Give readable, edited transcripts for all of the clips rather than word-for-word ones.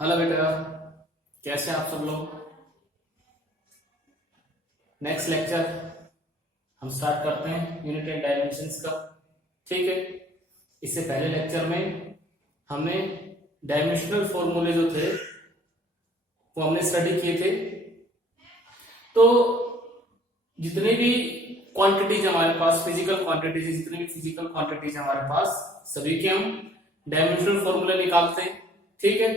Hello बेटा, कैसे आप सब लोग। नेक्स्ट लेक्चर हम स्टार्ट करते हैं यूनिट एंड डायमेंशंस का। ठीक है, इससे पहले लेक्चर में हमने डायमेंशनल फॉर्मूले जो थे वो हमने स्टडी किए थे। तो जितने भी क्वांटिटीज हमारे पास, फिजिकल क्वांटिटीज, जितने भी फिजिकल क्वांटिटीज हमारे पास, सभी के हम डायमेंशनल फॉर्मूले निकालते हैं। ठीक है,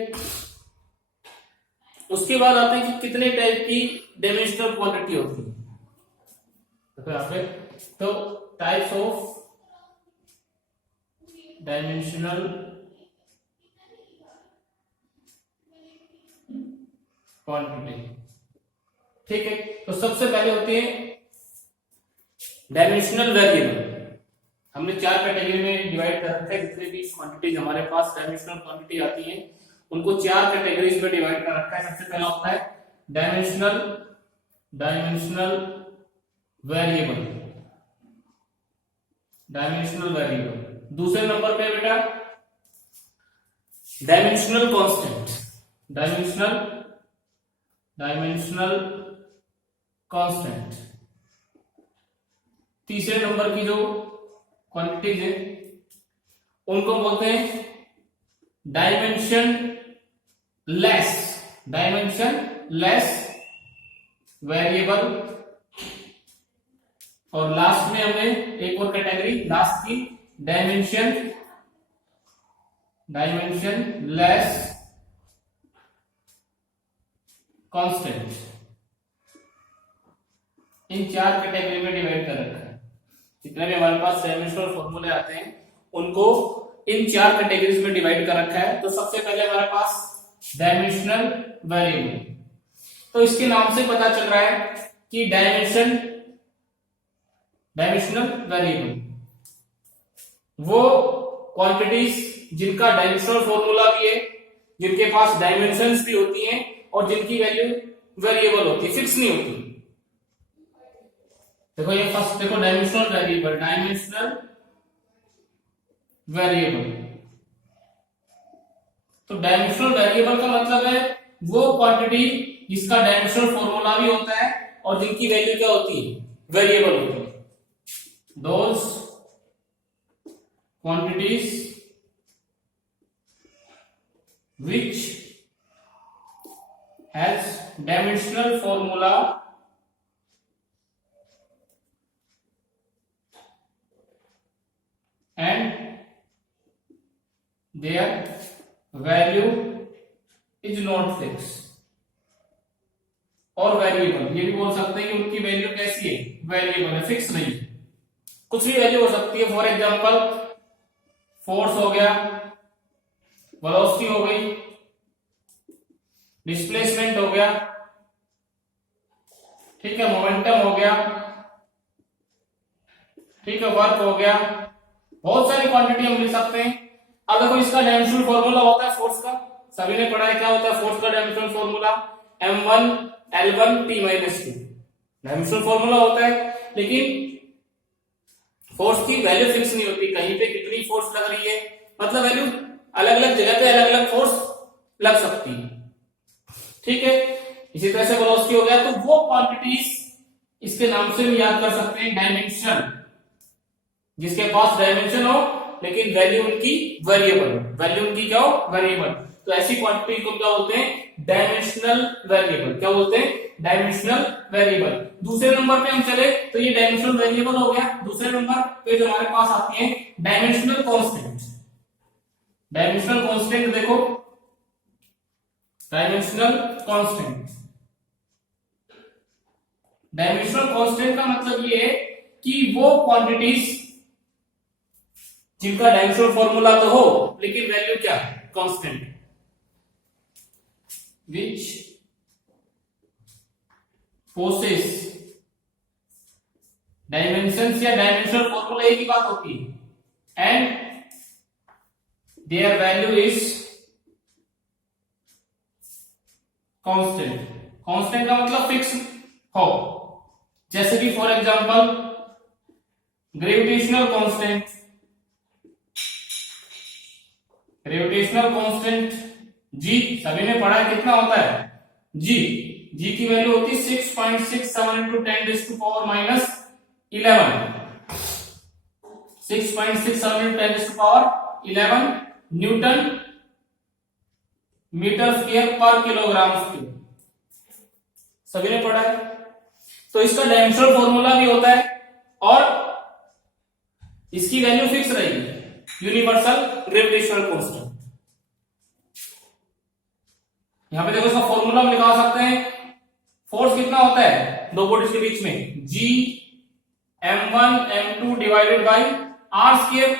उसके बाद आते हैं कि कितने टाइप की डायमेंशनल क्वांटिटी होती है। देखो यहाँ पे, तो टाइप्स ऑफ डायमेंशनल क्वांटिटी। ठीक है, तो सबसे पहले होते हैं डायमेंशनल वेरिएबल। हमने चार कैटेगरी में डिवाइड कर रखा है। जितने भी क्वांटिटीज हमारे पास डायमेंशनल क्वांटिटी आती हैं उनको चार कैटेगरीज में डिवाइड कर रखा है। सबसे पहला होता है डायमेंशनल वेरिएबल। Dimensional variable. दूसरे नंबर पे बेटा डायमेंशनल कांस्टेंट। Dimensional constant. तीसरे नंबर की जो क्वांटिटीज है उनको बोलते हैं डायमेंशन लेस वेरिएबल। और लास्ट में हमने एक और कैटेगरी लास्ट की डायमेंशन लेस कांस्टेंट। इन चार कैटेगरी में डिवाइड कर रखा है। जितने भी हमारे पास डायमेंशनल फॉर्मूले आते हैं उनको इन चार कैटेगरीज में डिवाइड कर रखा है। तो सबसे पहले हमारे पास डायमेंशनल वेरिएबल। तो इसके नाम से पता चल रहा है कि डायमेंशनल वेरिएबल वो क्वांटिटीज जिनका डायमेंशनल फॉर्मूला भी है, जिनके पास डायमेंशंस भी होती हैं और जिनकी वैल्यू वेरिएबल होती है, फिक्स नहीं होती। देखो ये फर्स्ट देखो डायमेंशनल वेरिएबल। तो डायमेंशनल वेरिएबल का मतलब है वो क्वांटिटी जिसका डायमेंशनल फॉर्मूला भी होता है और जिनकी वैल्यू क्या होती है, वेरिएबल होती है। Those quantities which has dimensional formula and their value is not fixed और वेरिएबल। ये भी बोल सकते हैं कि उनकी वैल्यू कैसी है, वेरिएबल है, फिक्स नहीं है, कुछ भी वैल्यू हो सकती है। फॉर एग्जांपल फोर्स हो गया, वेलोसिटी हो गई, डिस्प्लेसमेंट हो गया, ठीक है, मोमेंटम हो गया, ठीक है, वर्क हो गया, बहुत सारी क्वांटिटी हम लिख सकते हैं। अब देखो इसका डायमेंशनल फॉर्मूला होता है फोर्स का, सभी ने पढ़ा है क्या होता है फोर्स का dimensional formula, m1 l1 t-2 dimensional formula होता है। लेकिन फोर्स की वैल्यू फिक्स नहीं होती, कहीं पे कितनी फोर्स लग रही है, मतलब वैल्यू अलग अलग जगह पे अलग अलग फोर्स लग सकती है। ठीक है, इसी तरह से वेलोसिटी हो गया। तो वो क्वांटिटीज इसके नाम से भी याद कर सकते हैं डायमेंशन, जिसके पास डायमेंशन हो लेकिन वैल्यू उनकी वेरिएबल, वैल्यू उनकी क्या हो, वेरिएबल। तो ऐसी क्वांटिटी को क्या बोलते हैं, डायमेंशनल वेरिएबल। क्या बोलते हैं, डायमेंशनल वेरिएबल। दूसरे नंबर पे हम चले तो ये डायमेंशनल वेरिएबल हो गया। दूसरे नंबर पे जो हमारे पास आती है डायमेंशनल कांस्टेंट। डायमेंशनल कांस्टेंट देखो, डायमेंशनल कांस्टेंट। डायमेंशनल कांस्टेंट का मतलब ये है कि वो क्वांटिटीज जिनका डायमेंशनल फॉर्मूला तो हो लेकिन वैल्यू क्या, कांस्टेंट, which possess dimensions या डायमेंशनल फॉर्मूला एक ही बात होती है, and their value is constant। Constant का मतलब फिक्स हो, जैसे कि फॉर एग्जांपल ग्रेविटेशनल कांस्टेंट जी सभी ने पढ़ा है कितना होता है जी की वैल्यू होती है 6.67 into 10 raise to power minus 11 6.67 into 10 raise to power 11 newton metre square पर किलोग्राम स्क्वायर सभी ने पढ़ा है। तो इसका डायमेंशनल फॉर्मूला भी होता है और इसकी वैल्यू फिक्स रहेगी यूनिवर्सल ग्रेविटेशनल कांस्टेंट। यहां पे देखो इसका फॉर्मूला हम निकाल सकते हैं। फोर्स कितना होता है दो बॉडीज के बीच में G m1 m2 divided by are square.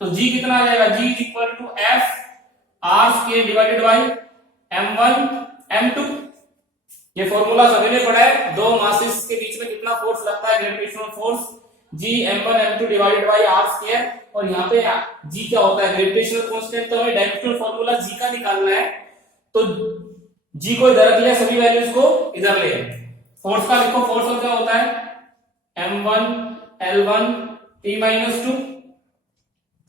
तो जी कितना आ जाएगा G is equal to F R square divided by m1 m2। ये फॉर्मूला सभी ने पढ़ा है। दो मासेस के बीच में कितना फोर्स लगता है gravitational force G m1 m2 divided by are square. और यहाँ पे जी क्या होता है ग्रेविटेशनल कांस्टेंट। तो हमें डायमेंशनल फॉर्मूला जी का निकालना है। तो जी को इधर रख लिया सभी वैल्यूज को इधर ले। फोर्स का देखो फोर्स क्या होता है m1 L1 T-2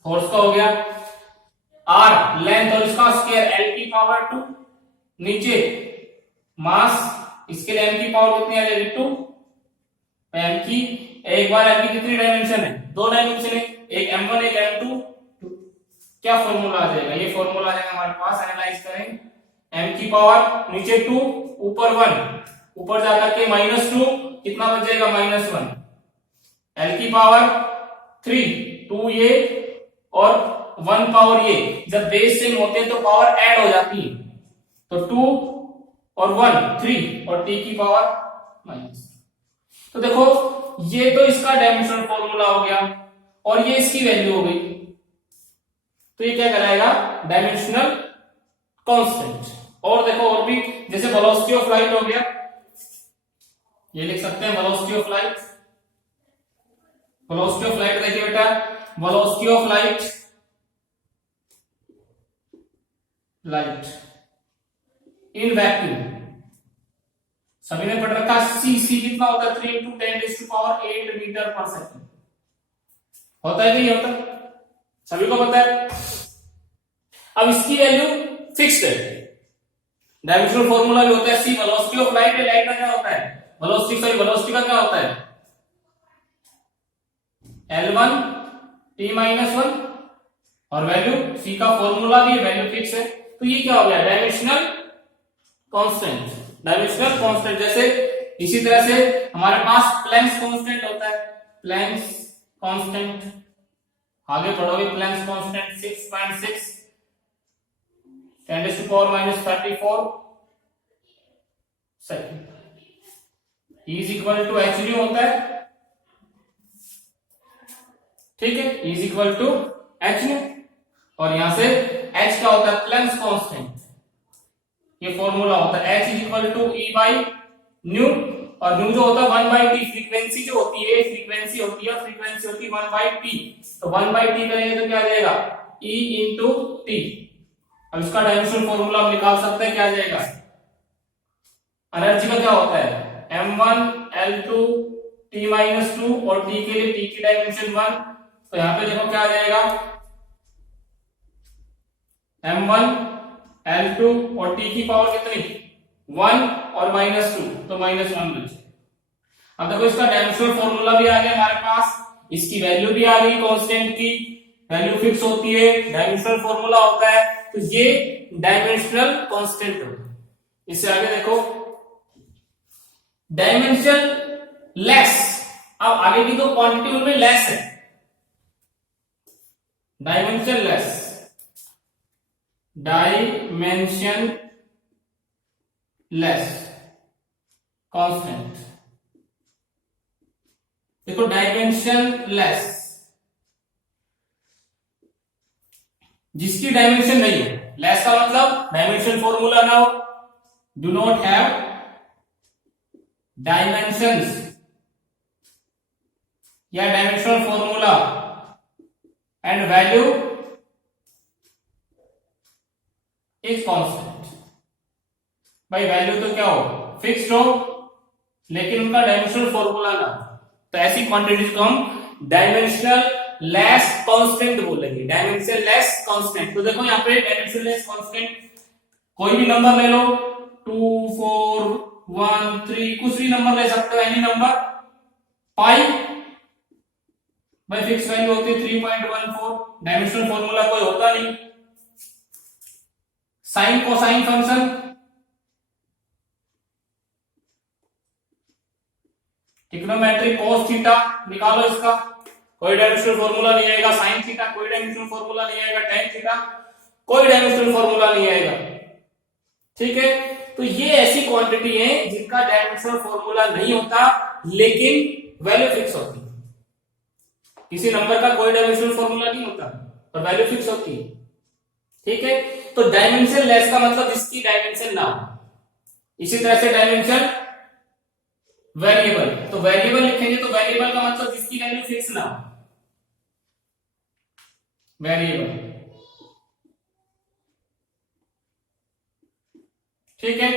फोर्स का हो गया। आर लेंथ और इसका स्क्वायर L की पावर 2 नीचे मास इसके लिए m की पावर कितनी आ जाएगी 2 m की। एक बार m की कितनी डायमेंशन है दो डायमेंशन है एक m1 एक m2। क्या फॉर्मूला आ जाएगा ये फॉर्मूला आ जाएगा हमारे पास एनालाइज करें m की पावर नीचे 2 ऊपर 1 ऊपर जाकर के -2 कितना बच जाएगा -1 L की पावर 3 2 ये और 1 पावर ये। जब बेस सेम होते हैं तो पावर ऐड हो जाती है। तो 2 और 1 3 और t की पावर माइनस। तो देखो ये तो इसका डायमेंशनल फॉर्मूला हो गया और ये इसकी वैल्यू हो गई। तो ये क्या कहलाएगा डायमेंशनल कांस्टेंट। और देखो और भी जैसे वेलोसिटी ऑफ लाइट हो गया ये लिख सकते हैं velocity of light. Velocity of light देखिए बेटा velocity of light in vacuum सभी ने पढ़ रखा सी कितना होता है 3 into 10 raised to power 8 metre पर सेकंड होता है कि नहीं होता सभी को पता है। अब इसकी वैल्यू फिक्स्ड है। डायमेंशनल फॉर्मूला भी होता है सी वेलोसिटी ऑफ लाइट है। लाइट का क्या होता है वेलोसिटी का क्या होता है L1 T-1 और वैल्यू सी का फॉर्मूला भी वैल्यू फिक्स है। तो ये क्या हो गया डायमेंशनल कांस्टेंट। जैसे इसी तरह से हमारे पास प्लैंक्स कांस्टेंट होता है प्लैंक्स कांस्टेंट आगे पढ़ोगे Planck's constant 6.6 10 to the power minus 34 second is equal to h nu होता है। ठीक है is equal to h nu और यहां से h क्या होता है प्लैंक्स कांस्टेंट। ये फॉर्मूला होता है h is equal to e by nu और न्यू जो होता है 1 बाई टी। फ्रीक्वेंसी जो होती है फ्रीक्वेंसी होती है 1 बाई टी। तो 1 बाई टी करेंगे तो क्या आ जाएगा e इंटू टी। अब इसका डायमेंशनल फॉर्मूला हम निकाल सकते हैं क्या आ जाएगा एनर्जी का क्या होता है m1 L2 T-2 और t के लिए t की डायमेंशन 1। तो यहां पे देखो क्या आ जाएगा m1 L2 और t की पावर कितनी 1 और -2 तो -1 बचे। अब देखो इसका डायमेंशनल फॉर्मूला भी आ गया हमारे पास। इसकी वैल्यू भी आ गई कांस्टेंट की वैल्यू फिक्स होती है डायमेंशनल फॉर्मूला होता है। तो ये डायमेंशनल कांस्टेंट होगा। इससे आगे देखो डायमेंशन लेस। अब आगे की तो क्वांटिटी उनमें लेस है डायमेंशन लेस कांस्टेंट। देखो डायमेंशन लेस जिसकी डायमेंशन नहीं है लेस का मतलब डायमेंशन फॉर्मूला ना हो डू नॉट हैव डायमेंशंस या dimensional formula and value is constant. भाई वैल्यू तो क्या हो फिक्स्ड हो लेकिन उनका डायमेंशनल फॉर्मूला ना। तो ऐसी क्वांटिटीज को हम डायमेंशनल लेस कांस्टेंट बोलेंगे डायमेंशन लेस कांस्टेंट। तो देखो यहाँ पे डायमेंशन लेस कांस्टेंट कोई भी नंबर ले लो, 2 4 1 3, कुछ भी नंबर ले सकते हो, एनी नंबर। पाई भाई फिक्स वैल्यू होती है 3.14, डायमेंशनल फॉर्मूला कोई होता नहीं। Sine cosine function, trigonometric cos theta निकालो, इसका कोई डायमेंशनल फॉर्मूला नहीं आएगा। साइन थीटा कोई डायमेंशनल फॉर्मूला नहीं आएगा। टेन थीटा कोई डायमेंशनल फॉर्मूला नहीं आएगा। ठीक है, तो ये ऐसी क्वांटिटी है जिनका डायमेंशनल फॉर्मूला नहीं होता लेकिन वैल्यू फिक्स होती है। किसी नंबर का कोई डायमेंशनल फॉर्मूला नहीं होता और वैल्यू फिक्स होती है। ठीक है, तो डायमेंशन लेस का मतलब जिसकी डायमेंशन ना हो। इसी तरह से डायमेंशन वेरिएबल, तो वेरिएबल लिखेंगे तो वेरिएबल का मतलब जिसकी वैल्यू फिक्स ना हो, वेरिएबल। ठीक है,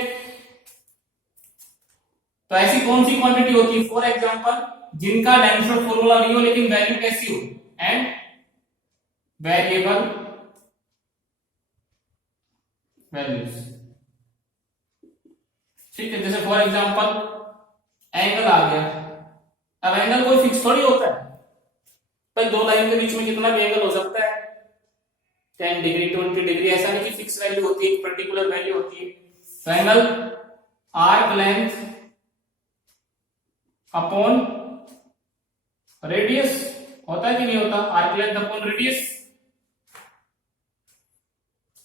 तो ऐसी कौन सी क्वांटिटी होती है, फॉर एग्जांपल जिनका डायमेंशनल फॉर्मूला नहीं हो लेकिन वैल्यू कैसी हो, एंड वेरिएबल वैल्यूज। ठीक है, जैसे फॉर एग्जांपल एंगल आ गया। अब एंगल कोई फिक्स थोड़ी होता है भाई, दो लाइन के बीच में कितना भी एंगल हो सकता है, 10 डिग्री 20 डिग्री, ऐसा नहीं कि फिक्स वैल्यू होती है, एक पर्टिकुलर वैल्यू होती है। तो angle arc length upon radius होता है कि नहीं होता, आर्क लेंथ अपॉन रेडियस,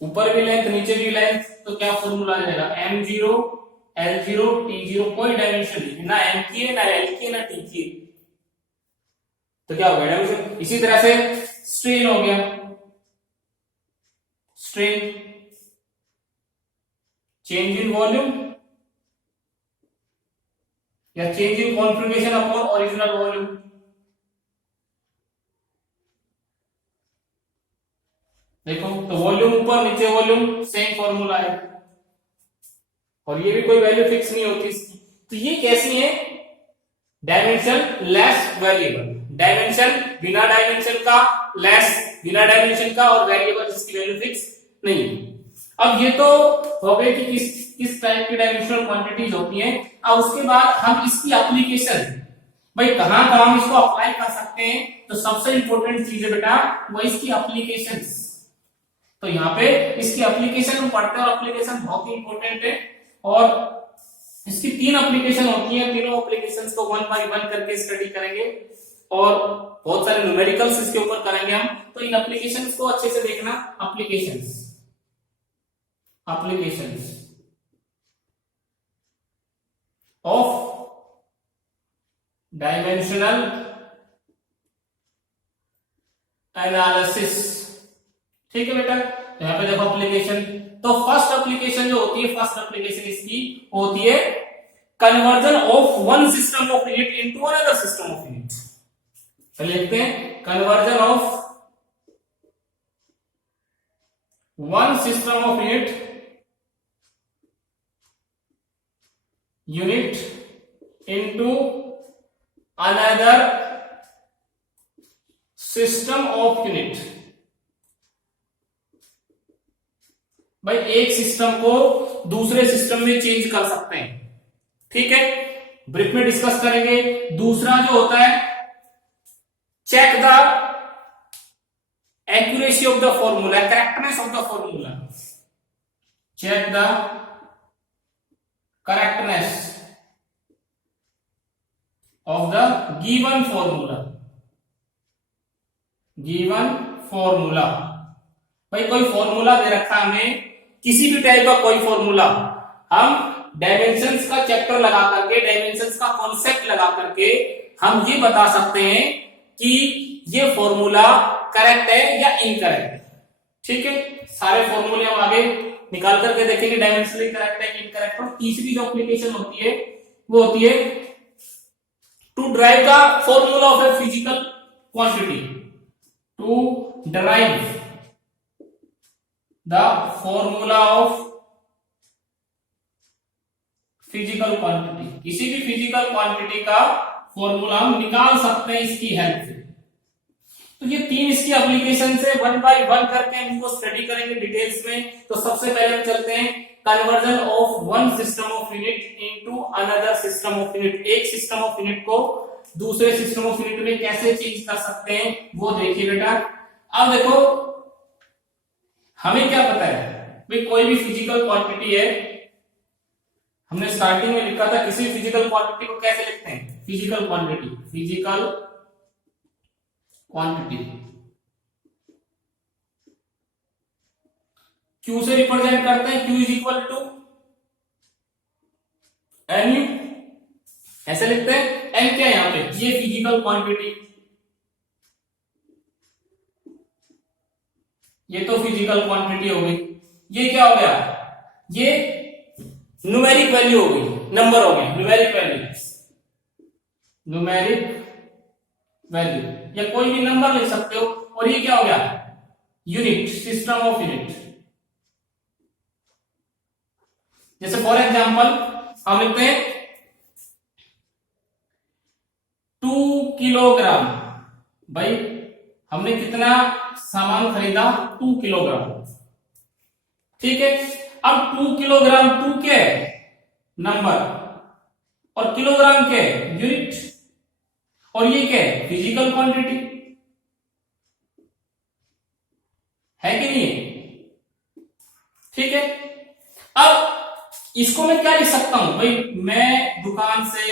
ऊपर भी लेंथ नीचे भी लेंथ, तो क्या फॉर्मूला आ जाएगा, m0 l0 t0, कोई डायमेंशन नहीं, ना m की है ना l की है ना t की है, तो क्या हो गया डायमेंशन। इसी तरह से स्ट्रेन हो गया, स्ट्रेन चेंज इन वॉल्यूम या change in configuration upon original volume. देखो तो वॉल्यूम ऊपर नीचे वॉल्यूम सेम फॉर्मूला है, और ये भी कोई वैल्यू फिक्स नहीं होती इसकी। तो ये कैसी है, डायमेंशन लेस वेरिएबल, डायमेंशन बिना डायमेंशन का, लेस बिना डायमेंशन का, और वेरिएबल जिसकी वैल्यू फिक्स नहीं। अब ये तो हो गए कि किस टाइप की डायमेंशनल क्वांटिटीज होती हैं। अब उसके बाद हम इसकी एप्लीकेशन, भाई कहां कहां हम इसको अप्लाई कर सकते हैं, तो सबसे इंपॉर्टेंट चीज है बेटा वो इसकी एप्लीकेशंस। तो यहाँ पे इसकी एप्लीकेशन हम पढ़ते हैं, और एप्लीकेशन बहुत ही इंपॉर्टेंट है, और इसकी 3 एप्लीकेशन होती हैं। तीनों एप्लीकेशंस को 1 बाय 1 करके स्टडी करेंगे, और बहुत सारे न्यूमेरिकल्स इसके ऊपर करेंगे हम। तो इन एप्लीकेशंस को अच्छे से देखना, एप्लीकेशंस ऑफ डायमेंशनल एनालिसिस। ठीक है बेटा, यहाँ पे देखो एप्लीकेशन। तो फर्स्ट एप्लीकेशन जो होती है, फर्स्ट एप्लीकेशन इसकी होती है conversion of one system of unit into another system of unit. तो लिखते हैं conversion of one system of unit into another system of unit. भाई एक सिस्टम को दूसरे सिस्टम में चेंज कर सकते हैं, ठीक है, ब्रीफ में डिस्कस करेंगे। दूसरा जो होता है check the accuracy of the formula, correctness of the formula, check the correctness of the given formula. भाई कोई फॉर्मूला दे रखा है हमें, किसी भी टाइप का कोई फॉर्मूला, हम डायमेंशंस का चैप्टर लगा करके, डायमेंशंस का कॉन्सेप्ट लगा करके हम ये बता सकते हैं कि ये फॉर्मूला करेक्ट है या इनकरेक्ट है। ठीक है, सारे फॉर्मूले हम आगे निकाल करके देखेंगे डायमेंशनली करेक्ट है कि इनकरेक्ट। और तीसरी जो एप्लीकेशन होती है वो होती है to derive the formula of a physical quantity, to derive the formula of physical quantity. किसी भी फिजिकल क्वांटिटी का फॉर्मूला हम निकाल सकते हैं इसकी हेल्प से। तो ये 3 इसकी एप्लीकेशन से 1 बाय 1 करके हम इनको स्टडी करेंगे डिटेल्स में। तो सबसे पहले हम चलते हैं conversion of one system of unit into another system of unit. एक सिस्टम ऑफ यूनिट को दूसरे सिस्टम ऑफ यूनिट में कैसे चेंज कर सकते हैं वो देखिए बेटा। अब देखो हमें क्या पता है भाई, कोई भी फिजिकल क्वांटिटी है, हमने स्टार्टिंग में लिखा था किसी फिजिकल क्वांटिटी को कैसे लिखते हैं, physical quantity, physical quantity Q से रिप्रेजेंट करते हैं, Q is equal to n u, ऐसे लिखते हैं। एन क्या है यहां पे, ये फिजिकल क्वांटिटी, ये तो फिजिकल क्वांटिटी हो गई। ये क्या हो गया, ये न्यूमेरिक वैल्यू हो गई, नंबर हो गए, न्यूमेरिक वैल्यू, न्यूमेरिक वैल्यू या कोई भी नंबर लिख सकते हो। और ये क्या हो गया, यूनिट, सिस्टम ऑफ यूनिट। जैसे फॉर एग्जांपल हम लिखते हैं 2 किलोग्राम, भाई हमने कितना सामान खरीदा, 2 किलोग्राम, ठीक है। अब 2 किलोग्राम, 2 क्या है नंबर, और किलोग्राम क्या है यूनिट, और ये क्या है फिजिकल क्वांटिटी, है कि नहीं, ठीक है। अब इसको मैं क्या लिख सकता हूं भाई, मैं दुकान से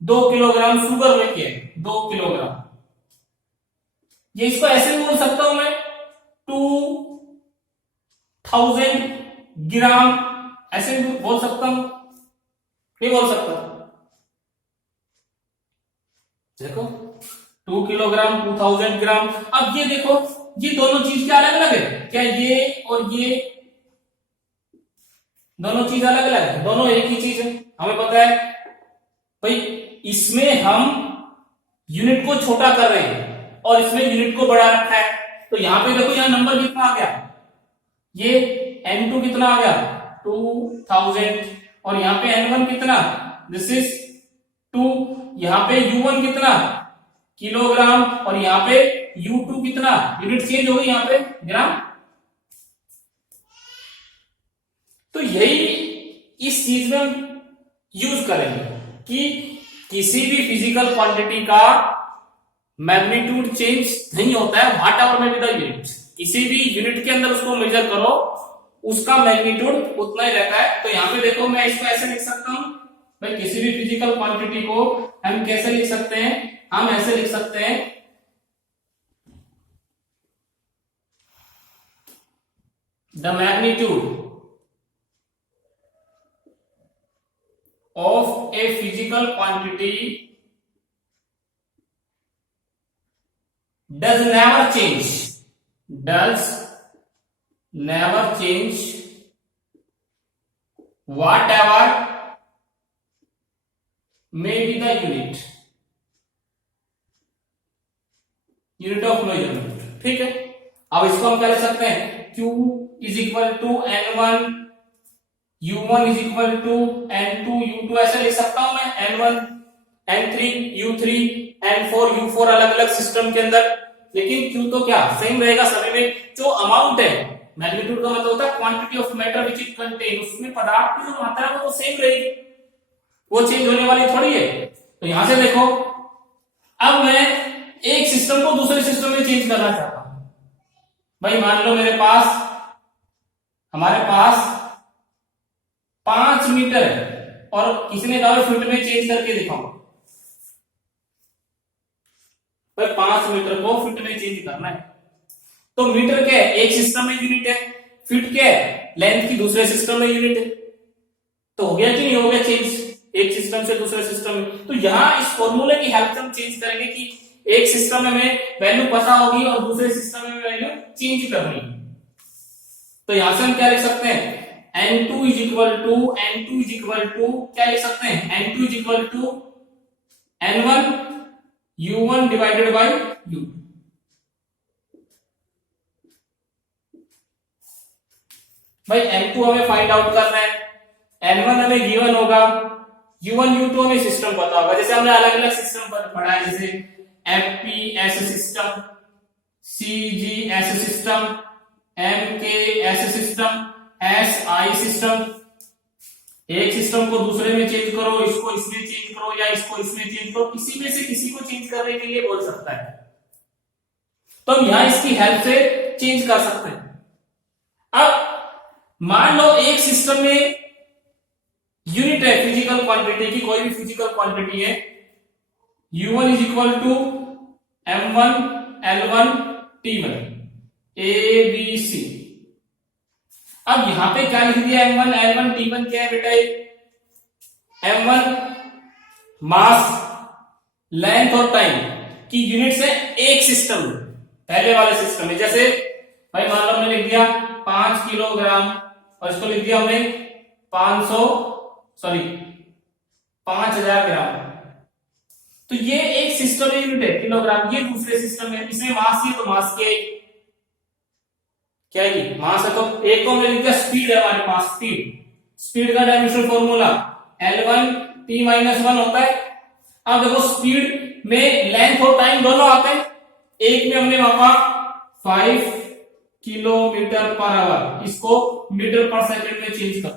2 किलोग्राम शुगर लेके आया, 2 किलोग्राम, ये इसको ऐसे बोल सकता हूं मैं 2000 ग्राम, ऐसे बोल सकता हूं, नहीं बोल सकता। देखो 2 किलोग्राम 2000 ग्राम। अब ये देखो ये दोनों चीज क्या अलग अलग है, क्या ये और ये दोनों चीज अलग अलग है, दोनों एक ही चीज है, हमें पता है भाई। इसमें हम यूनिट को छोटा कर रहे हैं और इसमें यूनिट को बड़ा रखा है, तो यहां पे देखो यहां नंबर कितना आ गया, ये N2 कितना आ गया 2000, और यहां पे N1 कितना, दिस इज 2, यहां पे U1 कितना किलोग्राम, और यहां पे U2 कितना, यूनिट चेंज हो गई यहां पे ग्राम। तो यही इस चीज में हम यूज करेंगे कि किसी भी फिजिकल क्वांटिटी का मैग्नीट्यूड चेंज नहीं होता है, व्हाट एवर में बी द यूनिट, किसी भी यूनिट के अंदर उसको मेजर करो उसका मैग्नीट्यूड उतना ही रहता है। तो यहां पे देखो मैं इसको ऐसे लिख सकता हूं भाई, किसी भी फिजिकल क्वांटिटी को हम कैसे लिख सकते हैं, हम ऐसे लिख सकते हैं the magnitude of a physical quantity does never change whatever may be the unit of measurement, ठीक है। अब इसको हम क्या लिख सकते हैं, Q is equal to N1, U1 is equal to N2, U2, ऐसे लिख सकता हूं मैं, N1, N3, U3, N4, U4 अलग अलग सिस्टम के अंदर, लेकिन Q तो क्या सेम रहेगा सभी में। जो अमाउंट है, मैग्नीट्यूड का मतलब होता है quantity of matter which it contain, उसमें पदार्थ की जो मात्रा है वो सेम रहेगी, वो चेंज होने वाली थोड़ी है। तो यहां से देखो अब मैं एक सिस्टम को दूसरे सिस्टम में चेंज करना चाहता हूं भाई, मान लो हमारे पास 5 मीटर है और किसी ने कहा फुट में चेंज करके दिखाओ, भाई 5 मीटर को फुट में चेंज करना है। तो मीटर क्या है, एक सिस्टम में यूनिट है, फीट क्या है, लेंथ की दूसरे सिस्टम में यूनिट है। तो हो गया कि नहीं हो गया चेंज एक सिस्टम से दूसरे सिस्टम में। तो यहां इस फॉर्मूले की हेल्प से हम चेंज करेंगे कि एक सिस्टम में हमें वैल्यू पता होगी और दूसरे सिस्टम में वैल्यू चेंज करनी। तो यहां से हम क्या लिख सकते हैं, N2 इज इक्वल टू क्या लिख सकते हैं, N2 is equal to N1 U1 divided by U। भाई N2 हमें फाइंड आउट करना है, N1 हमें गिवन होगा, U1 U2 हमें सिस्टम पता होगा। जैसे हमने अलग अलग सिस्टम पर पढ़ा है, जैसे FPS system, CGS system, MKS system, SI system. एक सिस्टम को दूसरे में चेंज करो, इसको इसमें चेंज करो या इसको इसमें चेंज करो, किसी में से किसी को चेंज करने के लिए बोल सकता है, तो हम यहां इसकी हेल्प से चेंज कर सकते हैं। अब मान लो एक सिस्टम में यूनिट है फिजिकल क्वांटिटी की, कोई भी फिजिकल क्वांटिटी है, U1 is equal to M1 L1 T1 ABC। अब यहां पे क्या लिख दिया, M1 L1 T1 क्या है बेटा, M1 मास, लेंथ और टाइम की यूनिट्स है एक सिस्टम में, पहले वाले सिस्टम में। जैसे भाई मान लो हमने लिख दिया 5 किलोग्राम और इसको लिख दिया हमने 5000 ग्राम, तो ये एक सिस्टम में यूनिट है किलोग्राम, ये दूसरे सिस्टम में, इसमें मास ही है तो मास क्या है मास है, तो एक को हमने लिख दिया स्पीड है हमारे पास, स्पीड का डायमेंशनल फॉर्मूला L1 T-1 होता है। अब देखो स्पीड में लेंथ और टाइम दोनों आते हैं, एक में हमने मापा 5 किलोमीटर पर आवर, इसको मीटर पर सेकंड में चेंज कर,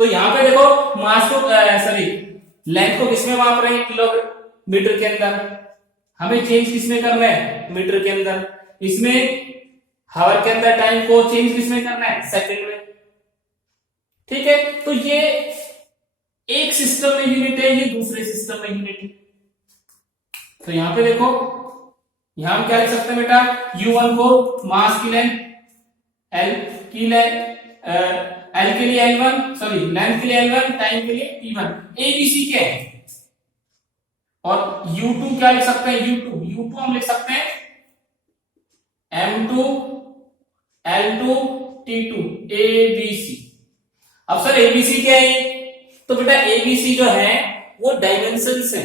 तो यहां पे देखो मास को लेंथ को किसमें माप रहे हैं, किलोमीटर के अंदर, हमें चेंज किसमें करना है, मीटर के अंदर, इसमें हावर के अंदर टाइम को चेंज किसमें करना है, सेकंड में। ठीक है, तो ये एक सिस्टम में यूनिट है, ये दूसरे सिस्टम में यूनिट है। तो यहां पे देखो, यहां हम क्या लिख सकते हैं बेटा, U1 को मास की लेंथ L की L के लिए L1, लेंथ के लिए L1, टाइम के लिए T1, ABC क्या है, और U2 क्या लिख सकते हैं, U2 हम लिख सकते हैं M2 L2 T2 ABC। अब सर ABC क्या है, तो बेटा ABC जो है वो डायमेंशंस है,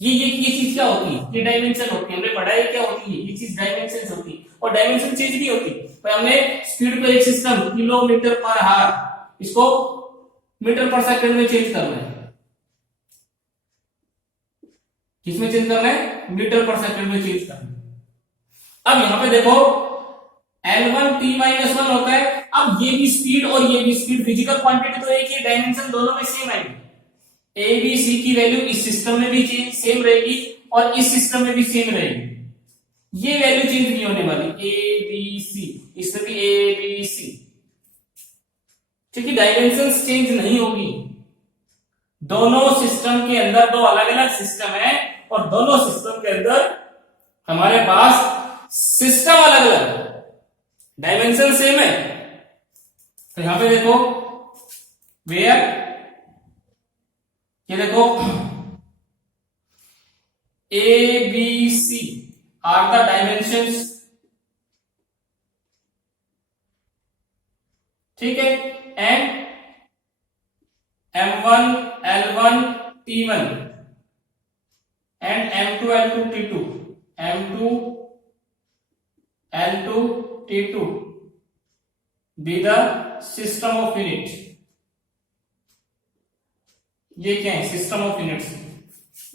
ये चीज क्या होती है, ये डायमेंशन होती है, हमने पढ़ा है क्या होती है, ये चीज डायमेंशन होती है, और डायमेंशन चेंज नहीं होती। तो हमने स्पीड को एक सिस्टम किलोमीटर पर आवर, इसको मीटर पर सेकंड में चेंज करना है, किसमें चेंज करना है, मीटर पर सेकंड में चेंज करना है। अब यहां पे देखो L1 T-1 होता है, अब ये भी स्पीड और ये भी स्पीड, फिजिकल क्वांटिटी तो एक ही, डायमेंशन दोनों में सेम आएगी, ए बी सी की वैल्यू इस सिस्टम में भी सेम रहेगी और इस सिस्टम में भी सेम रहेगी, ये वैल्यू चेंज नहीं होने वाली, ए बी सी, इसमें भी ए बी सी, क्योंकि डायमेंशन चेंज नहीं होगी। दोनों सिस्टम के अंदर दो अलग अलग सिस्टम है और दोनों सिस्टम के अंदर हमारे पास सिस्टम अलग अलग, डायमेंशन सेम है। तो यहां पे देखो वेयर, ये देखो A B C are the dimensions, ठीक है, and M1 L1 T1 and M2 L2 T2, M2 L2 T2 be the system of unit। ये क्या है, सिस्टम ऑफ यूनिट्स,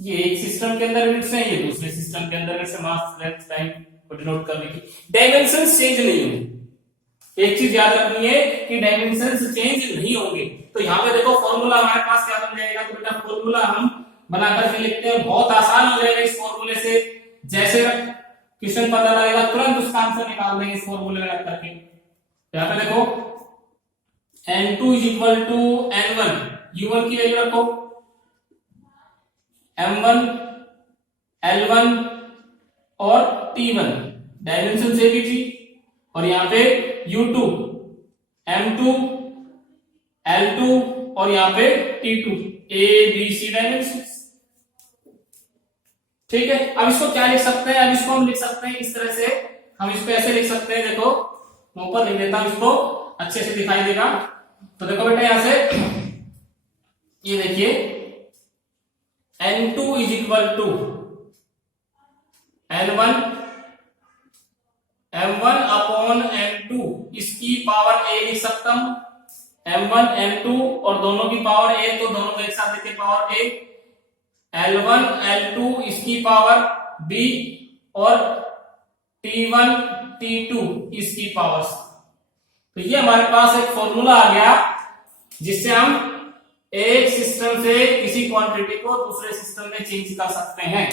ये एक सिस्टम के अंदर यूनिट्स हैं, ये दूसरे सिस्टम के अंदर से मास, लेंथ, टाइम को डिनोट करने की, डायमेंशन चेंज नहीं होंगे। एक चीज याद रखनी है कि डायमेंशन चेंज नहीं होंगे। तो यहाँ पे देखो फॉर्मूला हमारे पास क्या बन जाएगा, तो बेटा फॉर्मूला हम बना करके लिखते हैं, बहुत आसान हो जाएगा इस फॉर्मूले से, जैसे क्वेश्चन पता लगेगा तुरंत उसका आंसर निकाल देंगे इस फॉर्मूले में करके। यहाँ पे देखो N2 is equal to N1, U1 की वैल्यू रखो, M1 L1 और T1 डायमेंशन से भी थी, और यहाँ पे U2 M2 L2 और यहाँ पे T2 A B C dimension. ठीक है, अब इसको क्या लिख सकते हैं, अब इसको हम लिख सकते हैं इस तरह से, हम इसको ऐसे लिख सकते हैं, देखो मैं ऊपर लिख देता हूं, इसको अच्छे से दिखाई देगा। तो देखो बेटा यहां से ये देखिए N2 is equal to N1 M1 upon M2, इसकी पावर A लिख सकता हूं, M1 M2 और दोनों की पावर A, तो दोनों को एक साथ लिखे पावर A, L1 L2 इसकी पावर B और T1 T2 इसकी पावर। तो ये हमारे पास एक फॉर्मूला आ गया जिससे हम एक सिस्टम से किसी क्वांटिटी को दूसरे सिस्टम में चेंज कर सकते हैं।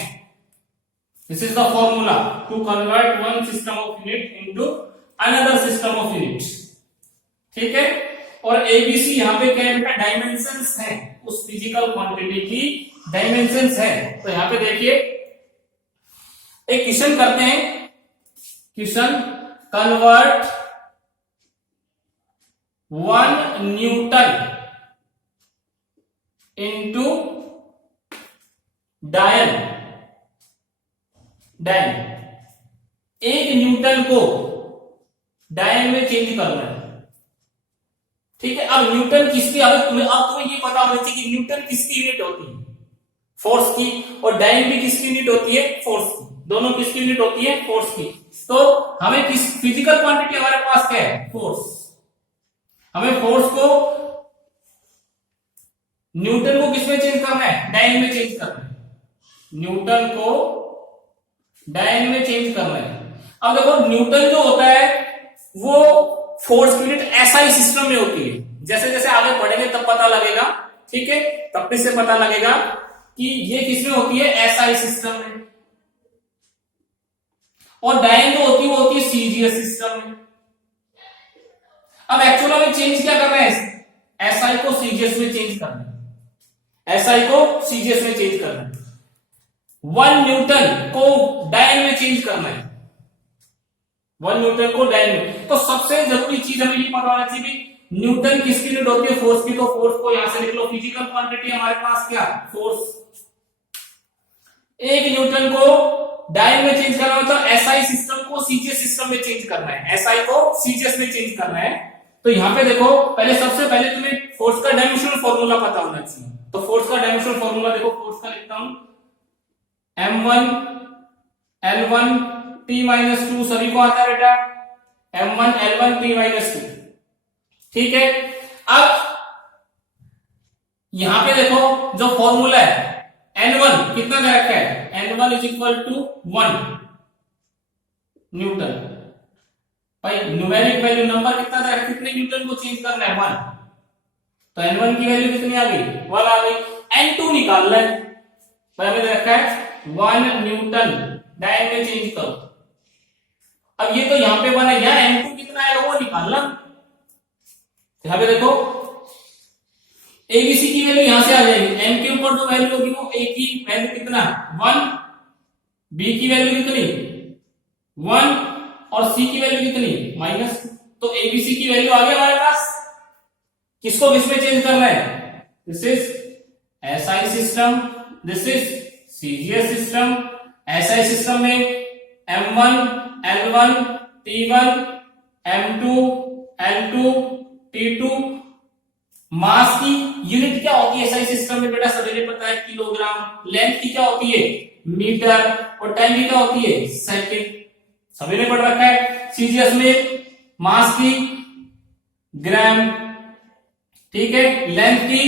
This is the formula to convert one system of unit into another system of unit. ठीक है, और एबीसी यहाँ पे क्या है, डायमेंशंस है, उस फिजिकल क्वांटिटी की डायमेंशंस है। तो यहाँ पे देखिए एक क्वेश्चन करते हैं, क्वेश्चन कन्वर्ट 1 न्यूटन इनटू डायन। एक न्यूटन को डायन में चेंज करना है। ठीक है, अब न्यूटन किसकी, अब तुम्हें ये पता होना चाहिए कि न्यूटन किसकी यूनिट होती है, फोर्स की, और डायन भी किसकी यूनिट होती है, फोर्स की। दोनों किसकी यूनिट होती है, फोर्स की। तो हमें किस फिजिकल क्वांटिटी हमारे पास क्या है, फोर्स। हमें फोर्स को न्यूटन को किसमें चेंज करना है, डायन में चेंज करना है। न्यूटन को डायन में चेंज करना है। अब देखो न्यूटन जो होता है वो फोर्स की यूनिट एसआई सिस्टम में होती है। जैसे जैसे आगे बढ़ेंगे तब पता लगेगा, ठीक है, प्रैक्टिस से पता लगेगा कि ये किसमें होती है, एसआई सिस्टम में। और डायन जो होती है वो होती है सीजीएस सिस्टम में। अब एक्चुअली में चेंज क्या कर रहे हैं, एसआई को सीजीएस में चेंज करना है, एसआई को सीजीएस में चेंज करना है। 1 न्यूटन को डायन में चेंज करना है, 1 न्यूटन को डायन में। तो सबसे जरूरी चीज हमें ये पता होना चाहिए कि न्यूटन किसकी यूनिट होती है, फोर्स की। तो फोर्स को यहां से लिख लो, फिजिकल क्वांटिटी हमारे पास क्या, फोर्स। एक न्यूटन को डायन में चेंज करना होता है, एसआई सिस्टम को सीजीएस सिस्टम में चेंज करना है, एसआई को सीजीएस में चेंज करना है। तो यहां पे देखो सबसे पहले तुम्हें फोर्स का डायमेंशनल फॉर्मूला पता होना चाहिए। तो फोर्स का डायमेंशनल फॉर्मूला देखो, फोर्स का लिखता हूं M1 L1 T-2 सभी को आता है बेटा, M1 L1 T-2। ठीक है, अब यहां पे देखो जो फॉर्मूला है N1 कितना दे रखा है, N1 is equal to 1 newton. भाई न्यूमेरिक वैल्यू नंबर कितना दे रखा है, कितने न्यूटन को चेंज करना है, 1। तो N1 की वैल्यू कितनी आ गई, 1 आ गई। N2 निकालना है, भाई हमें दे रखा है 1 न्यूटन, डायन में चेंज करो। अब ये तो यहां पे 1 है, यहाँ N2 कितना है वो निकालना। यहां पे देखो एबीसी की वैल्यू यहां से आ जाएगी, एम के ऊपर जो वैल्यू होगी वो ए की वैल्यू कितना 1, बी की वैल्यू कितनी 1 और सी की वैल्यू कितनी -2। तो एबीसी की वैल्यू आ गई हमारे पास। किसको किसमें चेंज करना है, this is SI system, this is CGS system. SI system में M1 L1 T1 M2 L2 T2। मास की यूनिट क्या होती है एसआई सिस्टम में बेटा, सभी को पता है किलोग्राम। लेंथ की क्या होती है मीटर, और टाइम की क्या होती है सेकंड, सभी ने पढ़ रखा है। सीजीएस में मास की ग्राम, ठीक है, लेंथ की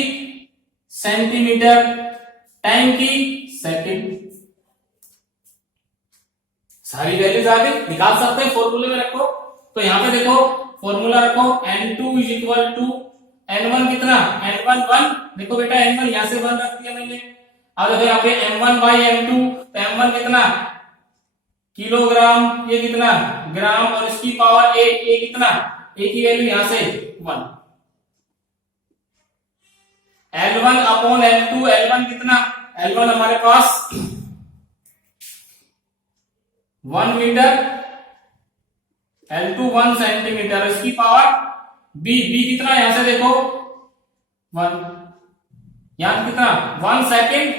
सेंटीमीटर, टाइम की सेकंड। सारी वैल्यूज आ गई, निकाल सकते हैं, फॉर्मूले में रखो। तो यहां पे देखो फॉर्मूला रखो N2 is equal to N1 कितना, N1 1। देखो बेटा N1 यहां से 1 रख दिया मैंने। अब देखो यहाँ पे M1 by M2, तो M1 कितना किलोग्राम, ये कितना ग्राम, और इसकी पावर ए कितना, ए की वैल्यू यहां से 1। L1 अपॉन L2, L1 कितना, L1 हमारे पास 1 मीटर, L2 1 सेंटीमीटर, इसकी पावर बी कितना, यहां से देखो 1, यहां कितना 1 सेकेंड,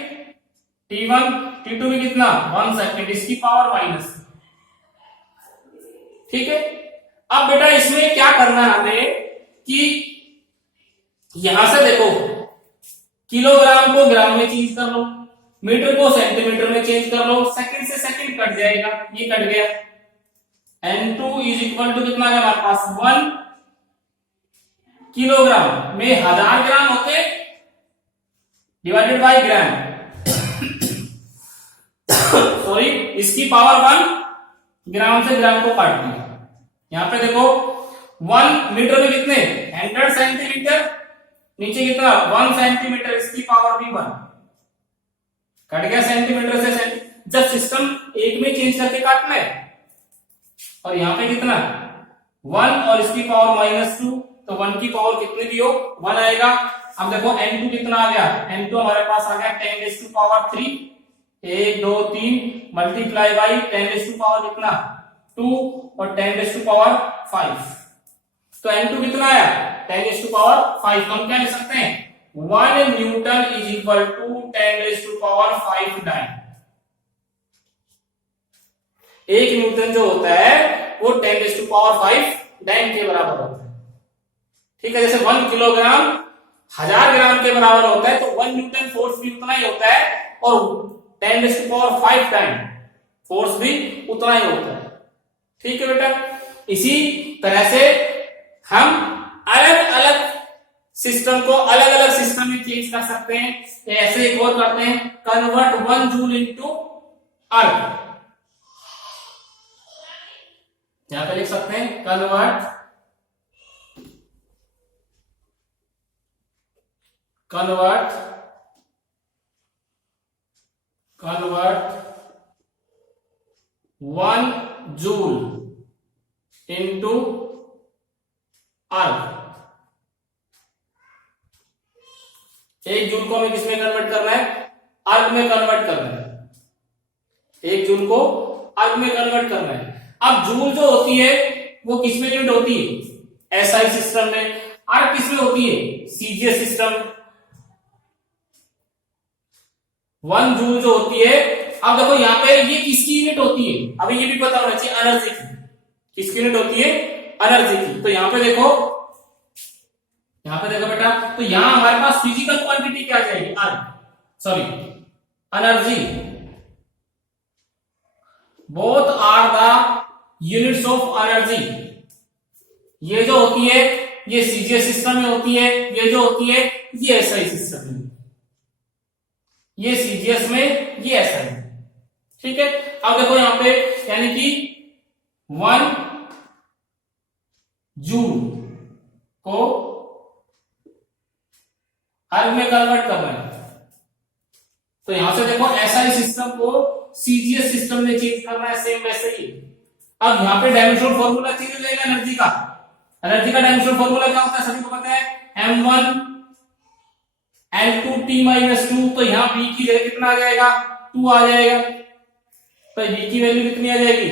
T1 T2 भी कितना 1 सेकेंड, इसकी पावर माइनस। ठीक है, अब बेटा इसमें क्या करना है हमें कि यहां से देखो किलोग्राम को ग्राम में चेंज कर लो, मीटर को सेंटीमीटर में चेंज कर लो, सेकंड से सेकंड कट जाएगा, ये कट गया। N2 इज इक्वल टू कितना है हमारे पास 1 किलोग्राम में 1000 ग्राम होते डिवाइडेड बाय ग्राम सॉरी, इसकी पावर 1, ग्राम से ग्राम को काट दिया। यहां पे देखो 1 मीटर में कितने 100 सेंटीमीटर, नीचे कितना 1 सेंटीमीटर, इसकी पावर भी 1, कट गया सेंटीमीटर से जब सिस्टम एक में चेंज करके काटना है, और यहाँ पे कितना 1 और इसकी पावर -2, तो 1 की पावर कितनी भी हो 1 आएगा। अब देखो n2 कितना आ गया, n2 हमारे पास आ गया 10⁻3, 1 2 3 मल्टीप्लाई बाई 10⁻, कितना 2 और 10⁻5, तो n2 कितना आया 10⁻5। हम क्या लिख सकते हैं 1 newton is equal to 10⁻5 dyne. 1 newton जो होता है वो 10⁻5 डाइन के बराबर होता है। ठीक है, जैसे 1 किलोग्राम 1000 ग्राम के बराबर होता है, तो 1 न्यूटन फोर्स भी उतना ही होता है, और 10⁻5 डाइन फोर्स भी उतना ही होता है। ठीक है बेटा, इसी तरह से हम अलग अलग सिस्टम को अलग अलग सिस्टम में चेंज कर सकते हैं। ऐसे एक और करते हैं, कन्वर्ट 1 जूल इनटू अर्थ। यहां पे लिख सकते हैं कन्वर्ट 1 जूल इनटू अर्थ। 1 जूल को हमें किसमें कन्वर्ट करना है, अर्ग में कन्वर्ट करना है। 1 जूल को अर्ग में कन्वर्ट करना है। अब जूल जो होती है वो किसमें यूनिट होती है, एसआई सिस्टम में। अर्ग किसमें होती है, सीजीएस सिस्टम। 1 जूल जो होती है, अब देखो यहाँ पे ये किसकी यूनिट होती है, अभी ये भी पता होना चाहिए, एनर्जी की। किसकी यूनिट होती है, एनर्जी की। तो यहाँ पे देखो बेटा, तो यहां हमारे पास फिजिकल क्वांटिटी क्या जाएगी, energy. Both are the units of energy. ये जो होती है ये सीजीएस सिस्टम में होती है, ये जो होती है ये एसआई सिस्टम में, ये सीजीएस में, ये एसआई में। ठीक है, अब देखो यहां पे यानी कि 1 जूल को अर्ग में कन्वर्ट करना है, तो यहां से देखो एसआई सिस्टम को सीजीएस सिस्टम में चेंज करना है, सेम वैसे ही। अब यहां पे डायमेंशनल फार्मूला चेंज हो जाएगा एनर्जी का। एनर्जी का डायमेंशनल फार्मूला क्या होता है, सभी को पता है, m1 L2T-2। तो यहां b की जगह कितना आ जाएगा, 2 आ जाएगा। तो b की वैल्यू कितनी आ जाएगी